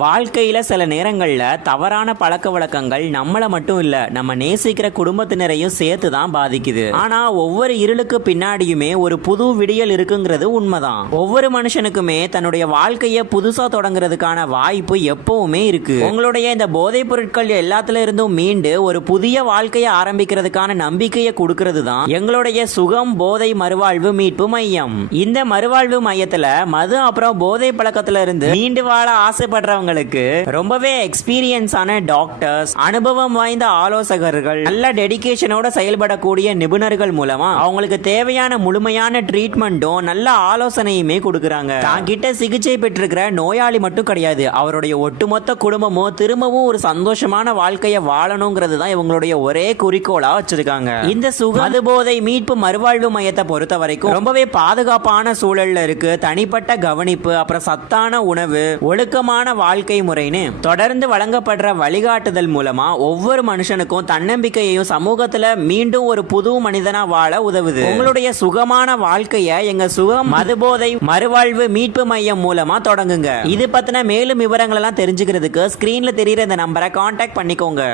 வாழ்க்கையில சில நேரங்கள்ல தவறான பழக்க வழக்கங்கள் நம்மள மட்டும் இல்ல, நம்ம நேசிக்கிற குடும்பத்தினரையும் சேர்த்து தான் பாதிக்குது. ஆனா ஒவ்வொரு இருளுக்கு பின்னாடியுமே ஒரு புது விடியல் இருக்குங்கிறது உண்மைதான். ஒவ்வொரு மனுஷனுக்குமே தன்னுடைய வாழ்க்கைய புதுசா தொடங்குறதுக்கான வாய்ப்பு எப்பவுமே இருக்கு. உங்களுடைய இந்த போதைப் பொருட்கள் எல்லாத்துல இருந்தும் மீண்டு ஒரு புதிய வாழ்க்கையை ஆரம்பிக்கிறதுக்கான நம்பிக்கையை கொடுக்கிறது தான் எங்களுடைய சுகம் போதை மறுவாழ்வு மீட்பு மையம். இந்த மறுவாழ்வு மையத்துல மது அப்புறம் போதை பழக்கத்துல இருந்து மீண்டு வாழ ஆசைப்படுறவங்களுக்கு ரொம்பவே எக்ஸ்பீரியன்ஸ் ஆன டாக்டர்ஸ், அனுபவம் வாய்ந்த ஆலோசகர்கள், நல்ல டெடிகேஷனோட செயல்படக்கூடிய நிபுணர்கள் மூலமா அவங்களுக்கு தேவையான முழுமையான ட்ரீட்மெண்ட்டும் நல்ல ஆலோசனையுமே கொடுக்கறாங்க. தாங்கிட்ட சிகிச்சை பெற்றிருக்கிற நோயாளி மட்டும் கிடையாது, அவருடைய ஒட்டுமொத்த குடும்பமும் திரும்பவும் ஒரு சந்தோஷமான வாழ்க்கையை வாழணுங்கிறது தான் இவங்களுடைய ஒரே குறிக்கோளா வச்சிருக்காங்க. இந்த சுக மதுபோதை மீட்பு மறுவாழ்வு மையத்தை பொறுத்த வரைக்கும் ரொம்பவே பாதுகாப்பான சூழல்ல இருக்கு. தனிப்பட்ட கவனிப்பு, அப்புறம் சத்தான உணவு, ஒழுக்கமான வாழ்க்கை முறைன்னு தொடர்ந்து வழங்கப்படுற வழிகாட்டுதல் மூலமா ஒவ்வொரு மனுஷனுக்கும் தன்னம்பிக்கையையும் சமூகத்துல மீண்டும் ஒரு புது மனிதனா வாழ உதவுது. உங்களுடைய சுகமான வாழ்க்கைய எங்க சுகம் மதுபோதை மறுவாழ்வு மீட்பு மையம் மூலமா தொடங்குங்க. இது பத்தின மேலும் விவரங்கள் எல்லாம் தெரிஞ்சுக்கிறதுக்கு ஸ்கிரீன்ல தெரியுற இந்த நம்பரை கான்டாக்ட் பண்ணிக்கோங்க.